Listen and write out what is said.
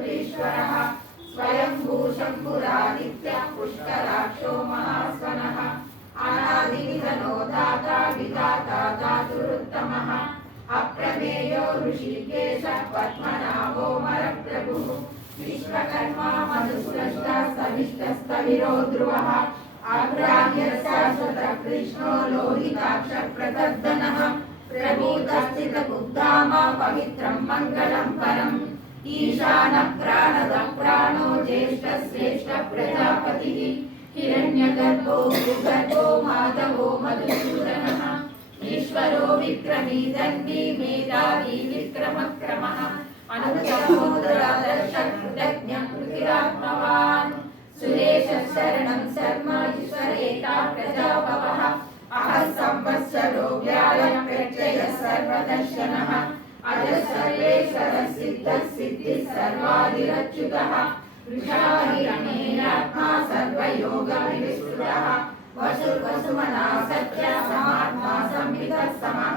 शम्भुरीश्वरः स्वयंभू शम्भुरादित्यः पुष्कराक्षो महास्वनः अनादिनिधनो दाता विधाता धातुरुत्तमः अप्रमेयो ऋषिकेशः पद्मनाभो मरप्रभुः विश्वकर्मा मधुसूदनः सविष्टस्तविरो ध्रुवः आग्राह्य शाश्वत कृष्णो लोहिताक्ष प्रदर्दनः प्रभूतस्थितबुद्धाम पवित्रं मङ्गलं परम् ईशानः प्राणदः प्राणो ज्येष्ठः श्रेष्ठः प्रजापतिः हिरण्यगर्भो भूगर्भो माधवो मधुसूदनः ईश्वरो विक्रमी धन्वी मेधावी विक्रमक्रमः अनुतमोदरादर्शः कृतज्ञः कृतिरात्मवान् सुरेशः शरणं शर्मा ईश्वरेता प्रजाभवः अहः संवत्सरो व्याळः प्रत्ययः सर्वदर्शनः अजः सर्वेश्वरः सिद्धः सिद्धिः सर्वादिरच्युतः वृषाहिरण्येयात्मा सर्वयोगविविष्टुतः वसुर्वसुमना सत्य समात्मा संवितः समः